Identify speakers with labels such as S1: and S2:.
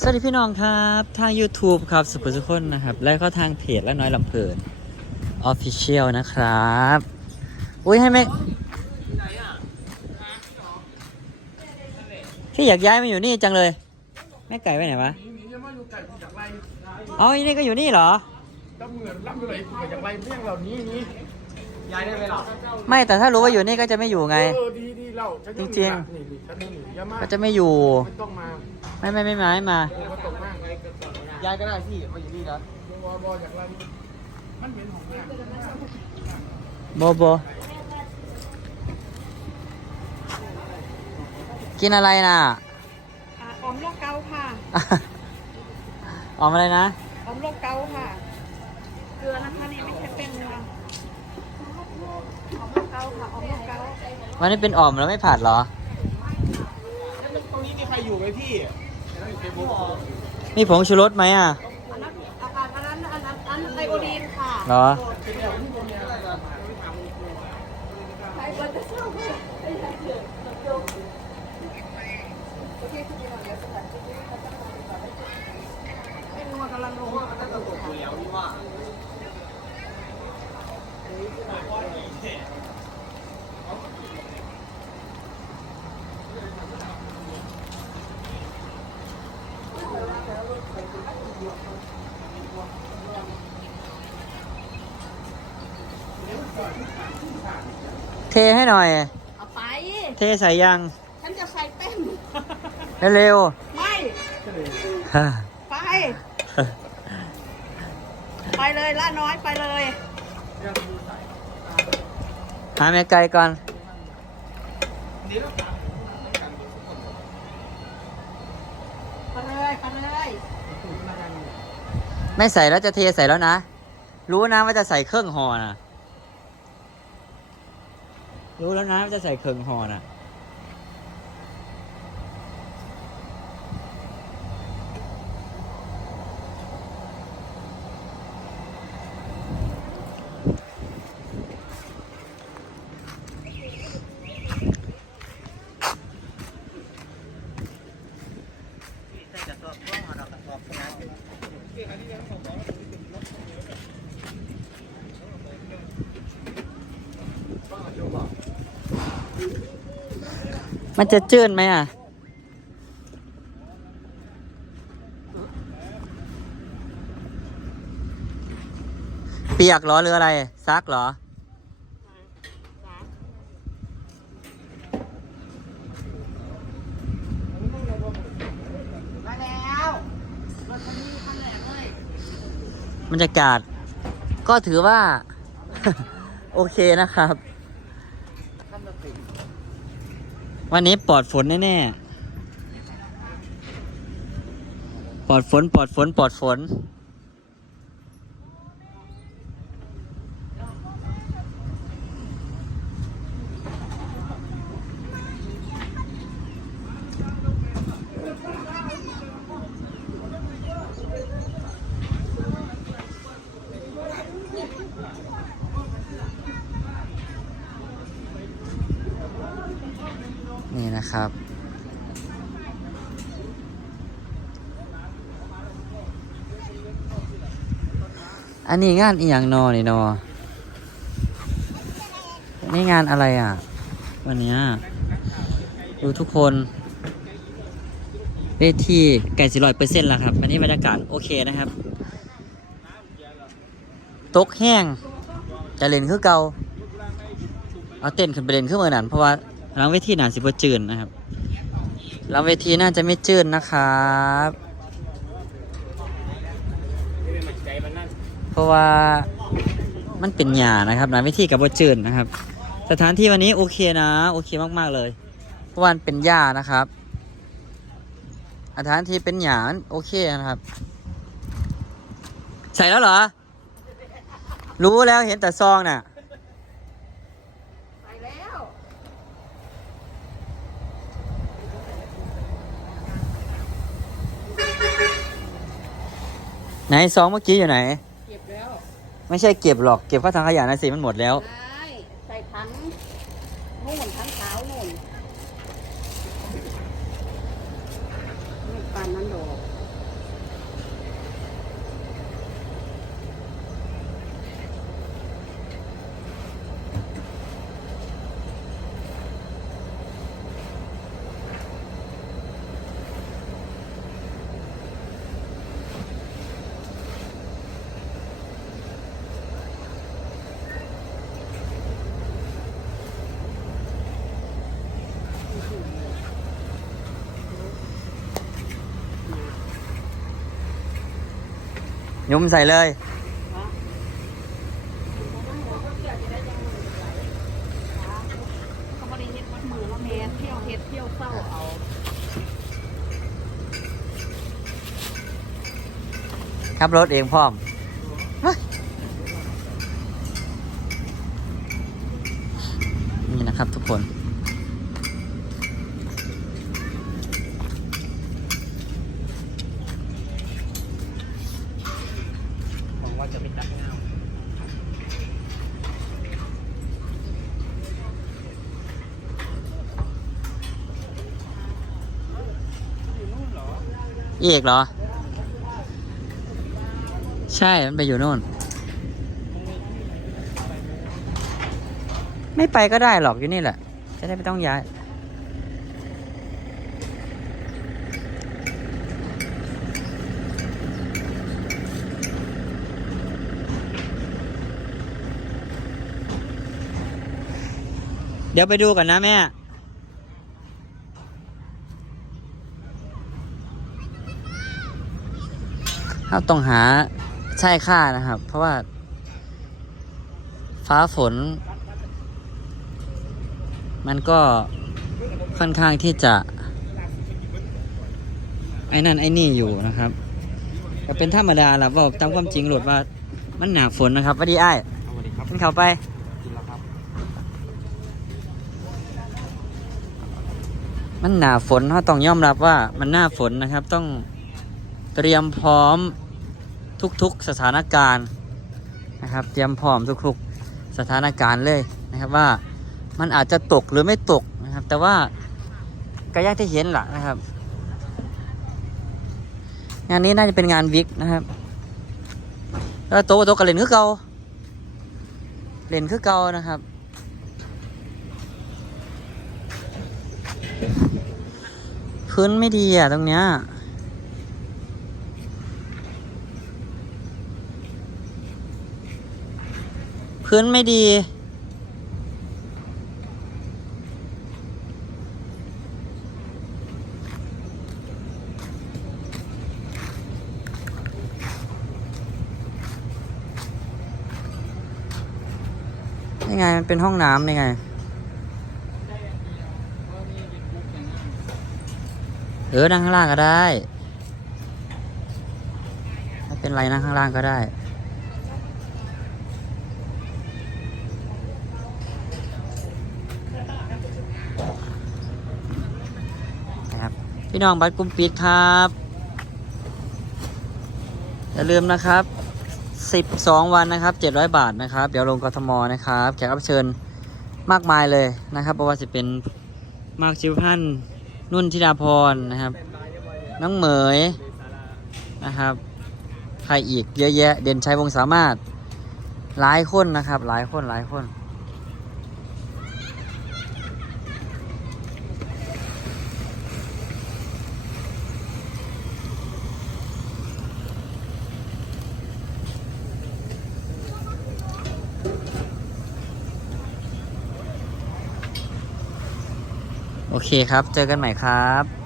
S1: สวัสดีพี่น้องครับ ทาง YouTube ครับ สุภสุคนนะครับ และก็ทางเพจและน้อยลำเพลิน Official นะครับ อุ้ยให้ไหมพี่อยากย้ายมาอยู่นี่จังเลย แม่ไก่ไปไหนวะอ๋ออันนี่ก็อยู่นี่เหรอ
S2: ก็เหมือนรับอยู่เลยเหมือนอย่างไรเรื่องเหล่านี้นี่ย้ายได้ไหมหรอ
S1: ไม่แต่ถ้ารู้ว่าอยู่นี่ก็จะไม่อยู่ไง
S2: เออดีดีเราฉันยัง
S1: จริง
S2: ๆ นี่นี่ฉันยังหนีอยามา
S1: ก็จะไม่อยู่
S2: ไม่ต้องมา
S1: ไม่ไม่ไม่มาไม่มา
S2: เออมาตกมาก
S3: ย้ายก็ได้พี่มาอยู่นี่นะ
S2: บอบออย่างไรมันเป็นของเนี่ย
S1: โบโบกินอะไรน่ะ
S4: อ่าออมโรคเกาต์ค่ะ
S1: ออกมาเลยนะ
S4: ออมโรคเกาต์ค่ะ เกลือนะคะนี่ไม่ใช่เป็นอะออมโรคเกาต์ค่ะ ออมโรคเกาต์
S1: วันนี้เป็นอ่อมแล้วไม่ผัดเหรอ
S2: ตรงนี้มีใครอยู่ไหมพี่
S1: มีผงชูรสไหมอะ
S4: อันนั้นอาการอันนั้นอันนั้นอันนั้นไอโอดีนค่ะ
S1: เหรอ
S4: เป็นนัวกำลังลง
S1: เทให้หน่อย
S4: เอาไป
S1: เทใส่ยัง
S4: ฉันจะใส่เต้น
S1: เร็ว
S4: ไม่
S1: ๆฮ่า
S4: ไป ไปเลยล่าน้อยไปเลย
S1: หาแม่ไก่ก่อน
S4: ไปเลยไปเลย
S1: ไม่ใส่แล้วจะเทใส่แล้วนะ รู้นะว่าจะใส่เครื่องห่อน่ะ รู้แล้วนะว่าจะใส่เครื่องห่อน่ะ มันจะจืดไหมอะ เปียกเหรอหรืออะไร ซักเหรอ
S4: มาแล้วรถคันนี้คันแหลกเลย
S1: บรรยากาศ ก็ถือว่า โอเคนะครับ วันนี้ปลอดฝนแน่ๆปลอดฝนปลอดฝนปลอดฝน นะครับ อันนี้งานอีหยังนอนี่นอนี่งานอะไรอะ วันนี้ดูทุกคนเวทีไก่สิร้อยเปอร์เซ็นต์แล้วครับวันนี้บรรยากาศโอเคนะครับตกแห้งจะเล่นคือเก่าเอาเต้นขึ้นไปเล่นขึ้นมือนั่นเพราะว่า หลังเวทีน่าสิบจืนนะครับหลังเวทีน่าจะไม่จืนนะครับเพราะว่ามันเป็นหญ้านะครับหลังเวทีกับบ่จืนนะครับ สถานที่วันนี้โอเคนะ โอเคมากๆเลยเพราะวันเป็นหญ้านะครับสถานที่เป็นหญ้านโอเคนะครับ ใส่แล้วเหรอ รู้แล้วเห็นแต่ซองน่ะ
S4: ไปแล้ว
S1: ไหนซองเมื่อกี้อยู่ไหน
S4: เก็บแล้ว
S1: ไม่ใช่เก็บหรอกเก็บเข้าถังขยะนะสิมันหมดแล้ว
S4: ได้ใส่ถังนู่นถังขาวนู่นไม่ปานนั้นดอก
S1: ยุ้มใส่เลย
S4: ขับรถเฮ็ดวัดมือล้วแม่เที่ยวเฮ็ดเที่ยวเศร้าเอา
S1: ขับรถเองพร้อมเฮ้ยนี่นะครับทุกคน
S2: หวังว่า จะไม่ตัดเงา
S1: เอกเหรอ ใช่ มันไปอยู่โน่น ไม่ไปก็ได้หรอกอยู่นี่แหละ จะได้ไม่ต้องย้าย เดี๋ยวไปดูก่อนนะแม่ เราต้องหาใช่ค่านะครับ เพราะว่า ฟ้าฝน มันก็ค่อนข้างที่จะ ไอ้นั่นไอ้นี่อยู่นะครับก็เป็นธรรมดาแหละบอกตามความจริงโหลดว่า มันหนาฝนนะครับสวัสดีไอ้าย
S2: สวัสดีครับ
S1: ขึ้นเขาไป
S2: กินแล้วครับ
S1: มันหนาฝนเขาต้องยอมรับว่ามันหน้าฝนนะครับ ต้องเตรียมพร้อมทุกๆสถานการณ์นะครับ เตรียมพร้อมทุกๆสถานการณ์เลยนะครับว่ามันอาจจะตกหรือไม่ตกนะครับ แต่ว่าก็ยากที่เห็นแหละนะครับ งานนี้น่าจะเป็นงานวิกนะครับแล้วโต๊ะโต๊ะกับเลนคือเก่าเลนคือเก่านะครับ พื้นไม่ดีอะตรงเนี้ยพื้นไม่ดี นี่ไง มันเป็นห้องน้ำนี่ไง เออนั่งข้างล่างก็ได้ไม่เป็นไรนั่งข้างล่างก็ได้นะครับพี่น้องบัตรกุมปิดครับ อย่าลืมนะครับ 12 วันนะครับ 700 บาทนะครับ เดี๋ยวลงกทมนะครับแขกรับเชิญมากมายเลยนะครับเพราะว่าจะเป็นมากชิวพันธ์ นุ่นธิดาพรนะครับ น้องเหมยนะครับ ใครอีกเยอะแยะ เด่นชัยวงสามารถ หลายคนนะครับ หลายคนหลายคน เคครับ เจอกันใหม่ครับ